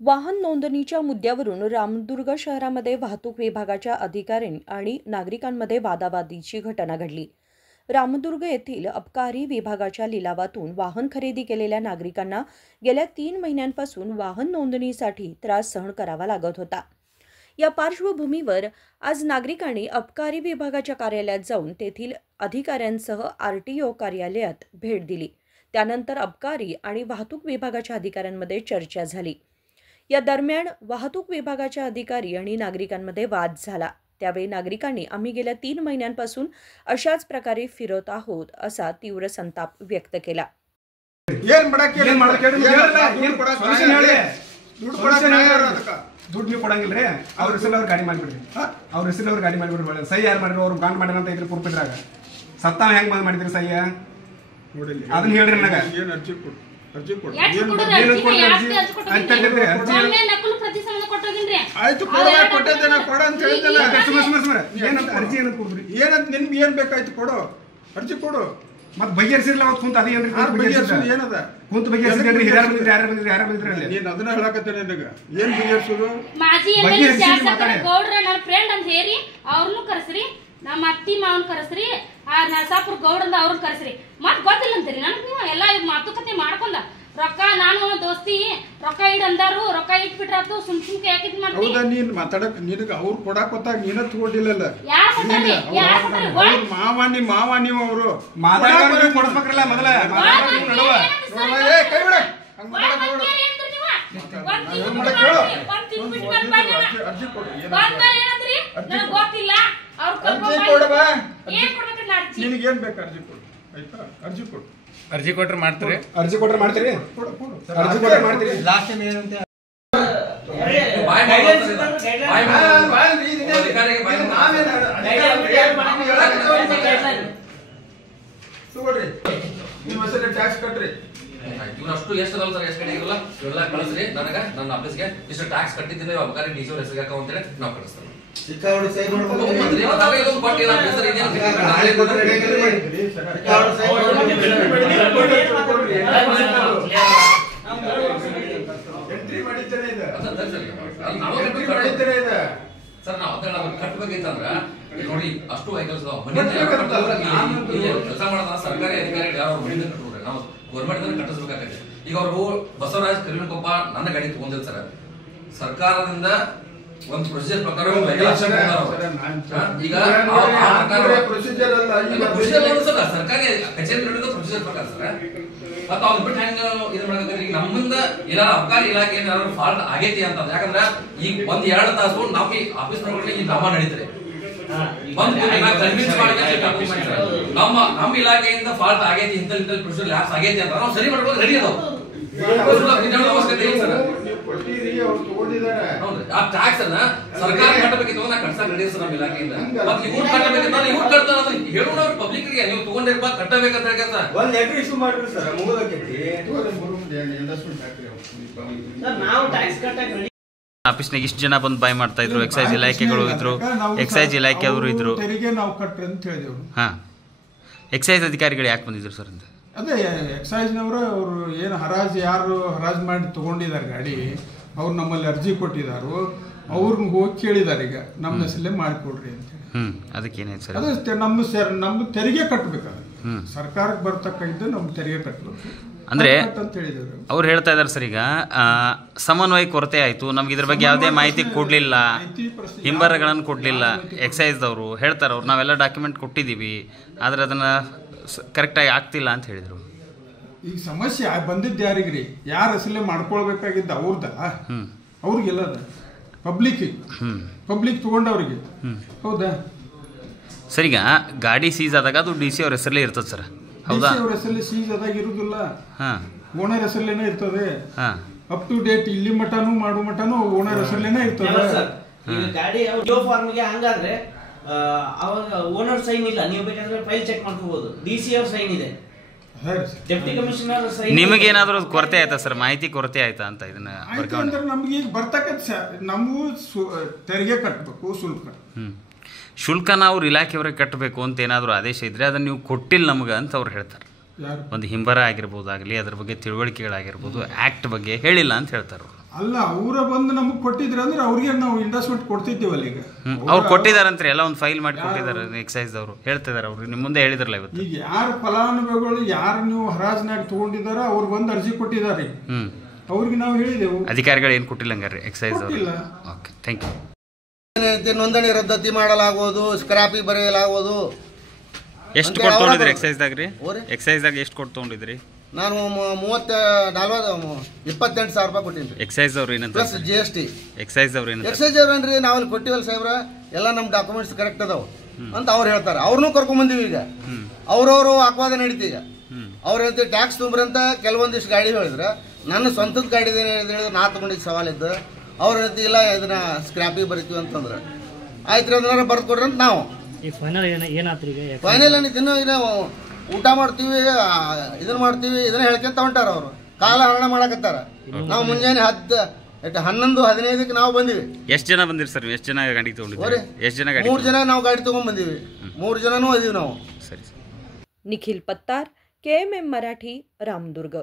वाहन नोंदणीच्या मुद्द्यावरून रामदुर्ग शहरामध्ये वाहतूक विभागाच्या अधिकारी आणि नागरिकांमध्ये वादावादीची घटना घडली। रामदुर्ग येथील अबकारी विभागाच्या लिलावातून वाहन खरेदी केलेल्या नागरिकांना गेल्या 3 महिन्यांपासून वाहन नोंदणीसाठी त्रास सहन करावा लागत होता। या पार्श्वभूमीवर आज नागरिकांनी अबकारी विभागाच्या कार्यालयात जाऊन तेथील अधिकाऱ्यांसह आरटीओ कार्यालयात भेट दिली। त्यानंतर अबकारी आणि वाहतूक विभागाच्या अधिकाऱ्यांमध्ये चर्चा झाली। या दरम्यान वाहतूक विभागाच्या अधिकारी आणि नागरिकांमध्ये वाद झाला। त्यावेळी नागरिकांनी आम्ही गेल्या 3 महिन्यांपासून अशाच प्रकारे फिरत आहोत असा तीव्र संताप व्यक्त केला। ದುಡ್ಡು ನೀವು ಕೊಡಂಗಿಲ್ರಿ ಅವ್ರ ಹೆಸರವ್ರು ಗಾಡಿ ಮಾಡಿಬಿಡ್ರಿ ಅವ್ರ ಹೆಸರವ್ರು ಗಾಡಿ ಮಾಡಿಬಿಡ್ರಿ ಸಹಿ ಯಾರು ಮಾಡಿದ್ರು ಅವ್ರು ಗಾಂಡ್ ಮಾಡ್ಯಾರ ಅಂತ ಇದ್ರ ಕುರ್ಪಿದ್ರಾಗ ಸತ್ತಾವ ಹೆಂಗ್ ಬಂದ್ ಮಾಡಿದ್ರಿ ಸಹಿ ಅದನ್ನ ಹೇಳ್ರಿ ನನಗೆ ಏನು ಅರ್ಜಿ ಕೊಡು ಅರ್ಜಿ ಕೊಡು ಆಯ್ತು ಕೊಟ್ಟಿದ್ದೇನೆ ಕೊಡ ಅಂತ ಹೇಳಿದ್ದಲ್ಲ ಏನಂತ ಅರ್ಜಿ ಏನಂತ ಕೊಡ್ರಿ ಏನಂತ ನಿಮ್ಗೆ ಏನ್ ಬೇಕಾಯ್ತು ಕೊಡು ಅರ್ಜಿ ಕೊಡು ಮತ್ತೆ ಬಗೆಹರಿಸಿರ್ಲ ಅವತ್ತು ಕುಂತ ಅದೇ ಏನ್ರಿ ಏನದ ಕುಂತ ಬಗೆಹರಿಸಿದ್ರಿ ಯಾರು ಬಂದ್ರಿ ಅಲ್ಲಿ ನೀನು ಅದನ್ನ ಹೇಳಕತ್ತೇನೆ ನಿನಗ ಏನ್ ಬಗೆಹರಿಸೋದು ಮಾಜಿ ಗೌಡ್ರ ನನ್ನ ಫ್ರೆಂಡ್ ಅಂತ ಹೇಳಿ ಅವ್ರನ್ನು ಕರೆಸ್ರಿ ನಮ್ಮ ಅತ್ತಿ ಮಾವನ್ ಕರೆಸ್ರಿ ಆ ನರಸಾಪುರ ಗೌಡ್ರಂದ ಅವ್ರನ್ನ ಕರೆಸ್ರಿ ಮತ್ ಗೊತ್ತಿಲ್ಲ ಅಂತೀರಿ ನನಗೆ ನೀವು ಎಲ್ಲ ಮಾತುಕತೆ ಮಾಡ್ಕೊಂಡ ರೊಕ್ಕ ನಾನು ದೋಸ್ತಿ ರೊಕ್ಕ ಇಡಂದಾರು ರೊಕ್ಕ ಇಟ್ಬಿಟ್ರಾತು ಸುಮ್ಕೆ ಯಾಕೆ ಇದು ಮಾಡ್ತೀನಿ ಹೌದಾ ನೀನು ಮಾತಾಡಕ್ ನಿನಗೆ ಅವ್ರು ಕೊಡಾಕ ಹೊತ್ತಾಗ ನೀನ ತಗೊಂಡಿಲ್ಲಲ್ಲ ಮಾವ ನೀವು ಅವರು ಮಾತಾಡೋರು ಕೊಡ್ಬೇಕ್ರಲ್ಲ ಮೊದಲ ಕೈ ಬಿಡ ಅರ್ಜಿ ಕೊಡು ಗೊತ್ತಿಲ್ಲ ನಿನಗೇನ್ ಬೇಕು ಅರ್ಜಿ ಕೊಡು ಆಯ್ತಾ ಅರ್ಜಿ ಕೊಡು ಅರ್ಜಿ ಕೊಟ್ರೆ ಮಾಡ್ತೀರಿ ಅರ್ಜಿ ಕೊಟ್ರೆ ಮಾಡ್ತೀರಿ ಅರ್ಜಿ ಕೊಟ್ರೆ ಮಾಡ್ತೀರಿ ಲಾಸ್ಟ್ ಟೈಮ್ ಏನಂತ ತಗೊಳ್ರಿ ನಿಮ್ಮ ಹೆಸರಲ್ಲಿ ಟ್ಯಾಕ್ಸ್ ಕಟ್ರಿ ಇವನಷ್ಟು ಎಷ್ಟು ಅದಲ್ಲ ಸರ್ ಎಷ್ಟು ಕಡೆ ಇರಲ್ಲ ಇವೆಲ್ಲ ಕಳಿಸ್ರಿ ನನಗೆ ನನ್ನ ಆಫೀಸ್ಗೆ ಇಷ್ಟು ಟ್ಯಾಕ್ಸ್ ಕಟ್ಟಿದ್ದೀನಿ ಅಬಕಾರಿ ಡಿ ಸಿ ಅವ್ರ ಹೆಸರಿಗೆ ಅಂತೇಳಿ ನಾವು ಕಳಿಸ್ತೇವೆ ಸರ್ ನಾವು ಕಟ್ಟಬೇಕಂದ್ರ ನೋಡಿ ಅಷ್ಟು ವೆಹಿಕಲ್ಸ್ ಕೆಲಸ ಮಾಡೋದ ಸರ್ಕಾರಿ ಅಧಿಕಾರಿಗಳು ಯಾರು ಮನೆಯಿಂದ ಕಟ್ಟೋರಿ ನಾವು ಗೌರ್ಮೆಂಟ್ ಕಟ್ಟಿಸ್ಬೇಕಾಗತ್ತೆ। ಈಗ ಅವರು ಬಸವರಾಜ್ ಕರಿಮನಕೊಪ್ಪ ನನ್ನ ಗಾಡಿ ತಗೊಂಡಿಲ್ಲ ಸರ್ ಸರ್ಕಾರದಿಂದ ಒಂದು ಪ್ರೊಸೀಜರ್ ಪ್ರಕಾರ ಈಗ ಸರ್ಕಾರಿ ಕಚೇರಿ ಪ್ರೊಸೀಜರ್ ಪ್ರಕಾರ ಸರ್ ಮತ್ತೆ ಅವ್ರು ಬಿಟ್ಟು ಹೆಂಗ ಇದು ಮಾಡಕತ್ತೀರಿ ಈಗ ನಮ್ಮಿಂದ ಇಲ್ಲ ಅಬಕಾರಿ ಇಲಾಖೆ ಏನಾದ್ರು ಫಾಲ್ಟ್ ಆಗೈತಿ ಅಂತ ಯಾಕಂದ್ರೆ ಈಗ 1-2 ತಾಸು ನಾವು ಈ ಆಫೀಸ್ ನೋಡ್ರಿ ಈ ಡ್ರಾಮಾ ನಡೀತಾರೆ ನಮ್ಮ ಇಲಾಖೆಯಿಂದ ಫಾಲ್ಟ್ ಆಗೈತಿ ಇಂತ ಪ್ರೊಸೀಜರ್ ಲ್ಯಾಪ್ಸ್ ಆಗೈತಿ ಅಂತ ನಾವು ಸರಿ ಮಾಡ್ಕೊಂಡು ರೆಡಿ ಅದಾವ ಆ ಟ್ಯಾಕ್ಸ್ ಅನ್ನ ಸರ್ಕಾರ ಕಟ್ಟಬೇಕಿತ್ತು ನಾ ಕಟ್ಸಕ್ ರೆಡಿ ಸರ್ ನಮ್ಮ ಇಲಾಖೆಯಿಂದ ಮತ್ತೆ ಇವ್ರು ಕಟ್ಟಬೇಕಿತ್ತು ಇವ್ರು ಕಟ್ತಾರ ಹೇಳೋಣ ಅವ್ರ ಪಬ್ಲಿಕ್ಗೆ ನೀವು ತಗೊಂಡಿರ್ಬಾ ಕಟ್ಟಬೇಕಂತ ಹೇಳ್ಕಂತ ಒಂದ್ ಲೆಟರ್ ಇಶ್ಯೂ ಮಾಡ್ರಿ ಸರ್ ಮುಗಿದೋಕೈತಿ ನಾವು ಟ್ಯಾಕ್ಸ್ ಕಟ್ಟಕ್ ರೆಡಿ ಆಫೀಸ್ನಾಗ ಇಷ್ಟು ಜನ ಬಂದು ಬಾಯ್ ಮಾಡ್ತಾ ಇದ್ರು ಎಕ್ಸೈಸ್ ಇಲಾಖೆಗಳು ಇದ್ರು ಎಕ್ಸೈಸ್ ಇಲಾಖೆಯವರು ಇದ್ರು ತೆರಿಗೆ ನಾವು ಕಟ್ರಿ ಅಂತ ಹೇಳಿದೆವು ಹಾ ಎಕ್ಸೈಸ್ ಅಧಿಕಾರಿಗಳು ಯಾಕೆ ಬಂದಿದ್ರು ಸರ್ ಅಂತ ಅದೇ ಎಕ್ಸೈಸ್ನವರು ಅವರು ಏನು ಯಾರು ಹರಾಜು ಮಾಡಿ ತಗೊಂಡಿದ್ದಾರೆ ಗಾಡಿ ಅವ್ರು ನಮ್ಮಲ್ಲಿ ಅರ್ಜಿ ಕೊಟ್ಟಿದ್ದಾರು ಅವ್ರನ್ನ ಹೋಗಿ ಕೇಳಿದಾರೆ ಈಗ ನಮ್ಮ ಹೆಸರಲ್ಲೇ ಮಾಡಿಕೊಡ್ರಿ ಅಂತ ಹೇಳಿ ಅದಕ್ಕೆ ಏನಾಯ್ತು ಸರ್ ಅದು ನಮ್ಮ ತೆರಿಗೆ ಕಟ್ಟಬೇಕಾದ್ರೆ ಸರ್ಕಾರಕ್ಕೆ ಬರ್ತಕ್ಕಂಥ ನಮ್ಮ ತೆರಿಗೆ ಕಟ್ಟಬೇಕು ಅಂದ್ರೆ ಅವ್ರು ಹೇಳ್ತಾ ಇದಾರೆ ಸರ್ ಈಗ ಸಮನ್ವಯ ಕೊರತೆ ಆಯ್ತು ನಮ್ಗೆ ಇದ್ರ ಬಗ್ಗೆ ಯಾವುದೇ ಮಾಹಿತಿ ಕೊಡ್ಲಿಲ್ಲ ಹಿಂಬರಗಳನ್ನು ಕೊಡ್ಲಿಲ್ಲ ಎಕ್ಸೈಸ್ದವರು ಹೇಳ್ತಾರೆ ಅವ್ರು ನಾವೆಲ್ಲ ಡಾಕ್ಯುಮೆಂಟ್ ಕೊಟ್ಟಿದ್ದೀವಿ ಆದರೆ ಅದನ್ನ ಕರೆಕ್ಟಾಗಿ ಆಗ್ತಿಲ್ಲ ಅಂತ ಹೇಳಿದ್ರು। ಈಗ ಸಮಸ್ಯೆ ಬಂದಿದ್ದು ಯಾರಿಗ್ರಿ ಯಾರ ಹೆಸರಲ್ಲೇ ಮಾಡ್ಕೊಳ್ಬೇಕಾಗಿದ್ದ ಅವ್ರದ್ದಲ್ಲ ಅವ್ರಿಗೆಲ್ಲ ಪಬ್ಲಿಕ್ ತಗೊಂಡವ್ರಿಗೆ ಹೌದಾ ಸರ್ ಈಗ ಗಾಡಿ ಸೀಸ್ ಆದಾಗ ಅದು ಡಿ ಸಿ ಅವ್ರ ಹೆಸರಲ್ಲೇ ಇರ್ತದೆ ಸರ್ ಹೌದಾ ಅವ್ರ ಹೆಸರಲ್ಲಿ ಸೀಸ್ ಆದಾಗ ಇರುದಿಲ್ಲ ಓನರ್ ಹೆಸರಲ್ಲೇನೆ ಇರ್ತದೆ ಅಪ್ ಟು ಡೇಟ್ ಇಲ್ಲಿ ಮಟನು ಮಾಡೋ ಮಟನು ಓನರ್ ಹೆಸರಲ್ಲೇನೆ ಇರ್ತದೆ ಈಗ ಗಾಡಿ ಫಾರ್ಮ್ಗೆ ಹಂಗಾದ್ರೆ ಅವಾಗ ಓನರ್ ಸೈನ್ ಇಲ್ಲ ನೀವು ಬೇಕಾದ್ರೆ ಫೈಲ್ ಚೆಕ್ ಮಾಡ್ಕೋಬಹುದು ಡಿಸಿ ಅವ್ರ ಸೈನ್ ಇದೆ ಡೆಪ್ಟಿ ಕಮಿಷನರ್ ಸೈನ್ ನಿಮಗೇನಾದ್ರೂ ಕೊರತೆ ಆಯ್ತಾ ಸರ್ ಮಾಹಿತಿ ಕೊರತೆ ಆಯ್ತಾ ಅಂತ ಇದನ್ನ ನಮ್ಗೆ ಈಗ ಬರ್ತಕ್ಕಂಥ ನಮಗೂ ತೆರಿಗೆ ಕಟ್ಟಬೇಕು ಶುಲ್ಕನ ಅವ್ರು ಇಲಾಖೆಯವ್ರಿಗೆ ಕಟ್ಟಬೇಕು ಅಂತ ಏನಾದರೂ ಆದೇಶ ಇದ್ರೆ ಅದನ್ನು ನೀವು ಕೊಟ್ಟಿಲ್ಲ ನಮ್ಗೆ ಅಂತ ಅವ್ರು ಹೇಳ್ತಾರೆ ಒಂದು ಹಿಂಬರ ಆಗಿರ್ಬೋದಾಗಲಿ ಅದ್ರ ಬಗ್ಗೆ ತಿಳುವಳಿಕೆಗಳಾಗಿರ್ಬೋದು ಆ್ಯಕ್ಟ್ ಬಗ್ಗೆ ಹೇಳಿಲ್ಲ ಅಂತ ಹೇಳ್ತಾರೆ. ಅಲ್ಲ ಅವರ ಬಂದು ನಮಗೆ ಕೊಟ್ಟಿದ್ರೆ ಅಂದ್ರೆ ಅವ್ರಿಗೆ ನಾವು ಇಂಡಸ್ಟ್ಮೆಂಟ್ ಕೊಡ್ತಿದ್ದೀವಲ್ಲ ಈಗ ಅವ್ರು ಕೊಟ್ಟಿದಾರಂತ್ರಿ ಎಲ್ಲ ಒಂದು ಫೈಲ್ ಮಾಡಿ ಕೊಟ್ಟಿದ್ದಾರೆ ಎಕ್ಸೈಸ್ ಅವರು ಹೇಳ್ತಿದ್ದಾರೆ ಅವ್ರು ನಿಮ್ಮ ಮುಂದೆ ಹೇಳಿದ್ರಲ್ಲ ಇವತ್ತು. ಈಗ ಯಾರು ಫಲಾನುಭವಿಗಳು ಯಾರು ನೀವು ಹರಾಜ್ನಾಗ ತಗೊಂಡಿದಾರ ಅವ್ರು ಬಂದು ಅರ್ಜಿ ಕೊಟ್ಟಿದ್ದಾರೆ, ಅವ್ರಿಗೆ ನಾವು ಹೇಳಿದೆವು. ಅಧಿಕಾರಿಗಳು ಏನು ಕೊಟ್ಟಿಲ್ಲ ಹಂಗಾರೆ ಎಕ್ಸೈಸ್ ಅವರು? Okay, thank you. ನೋಂದಣಿ ರದ್ದತಿ ಮಾಡಲಾಗುವುದು, ಸ್ಕ್ರಾಪಿ ಬರೆಯಲಾಗುವುದು. ಎಷ್ಟು ಕೊಟ್ಟು ತೊಗೊಂಡಿದ್ರಿ ಎಕ್ಸೈಸ್ದಾಗ ರೀ? ಎಕ್ಸೈಸ್ದಾಗ ಎಷ್ಟು ಕೊಟ್ಟು ತೊಗೊಂಡಿದ್ರಿ? ನಾನು 28,000 ರೂಪಾಯಿ ಕೊಟ್ಟಿನಿ. ಎಕ್ಸೈಸ್ ಅವ್ರು ಏನಂತ? Plus GST. ಎಕ್ಸೈಸ್ ಅವ್ರು ಏನಂತ? ಎಕ್ಸೈಸ್ ಅವ್ರೇನ್ರಿ ನಾವು ಅಲ್ಲಿ ಕೊಟ್ಟಿವಲ್ಲ ಸಾಹೇಬ್ರ, ಎಲ್ಲ ನಮ್ಮ ಡಾಕ್ಯುಮೆಂಟ್ಸ್ ಕರೆಕ್ಟ್ ಅದಾವ ಅಂತ ಅವ್ರು ಹೇಳ್ತಾರೆ. ಅವ್ರನ್ನೂ ಕರ್ಕೊಂಡ್ ಬಂದಿವಿ. ಈಗ ಅವ್ರವ್ರು ವಾಗ್ವಾದ ನಡೀತಿ. ಈಗ ಅವ್ರ ಹೇಳ್ತಿ ಟ್ಯಾಕ್ಸ್ ತುಂಬ್ರಿ ಅಂತ ಕೆಲವೊಂದಿಷ್ಟು ಗಾಡಿ ಹೇಳಿದ್ರೆ, ನನ್ನ ಸ್ವಂತದ ಗಾಡಿ ಹೇಳಿದ್ರೆ ನಾ ತಗೊಂಡಿದ್ದು ಸವಾಲಿದ್ದು. ಅವ್ರ ಹೇಳ್ತಿ ಇಲ್ಲ ಇದನ್ನ ಸ್ಕ್ರಾಪಿಗೆ ಬರಿತೀವಿ ಅಂತಂದ್ರೆ ಆಯ್ತು ಅದನ್ನ ಬರ್ದು ಕೊಡ್ರಿ ಅಂತ ನಾವು ಫೈನಲ್ ಏನೈತಿ. ಊಟ ಮಾಡ್ತೀವಿ, ಇದನ್ನ ಮಾಡ್ತೀವಿ, ಇದನ್ನ ಹೇಳ್ಕೊಂತ ಹೊಂಟಾರ ಅವರು. ಕಾಲ ಹರಣ ಮಾಡಕತ್ತಾರ. ನಾವು ಮುಂಜಾನೆ 11:15 ನಾವು ಬಂದಿವಿ. ಎಷ್ಟು ಜನ ಬಂದಿರಿ ಸರ್? ಎಷ್ಟು ಜನ ಗಾಡಿ ತಗೊಂಡಿದ್ದೀರಿ? ಎಷ್ಟು ಜನ ಗಾಡಿ? 3 ಜನ ನಾವು ಗಾಡಿ ತಗೊಂಡ್ ಬಂದಿವಿ. 3 ಜನನೂ ಇದೀವಿ ನಾವು. ಸರಿ. ನಿಖಿಲ್ ಪತ್ತಾರ್, KMM ಮರಾಠಿ, ರಾಮದುರ್ಗ.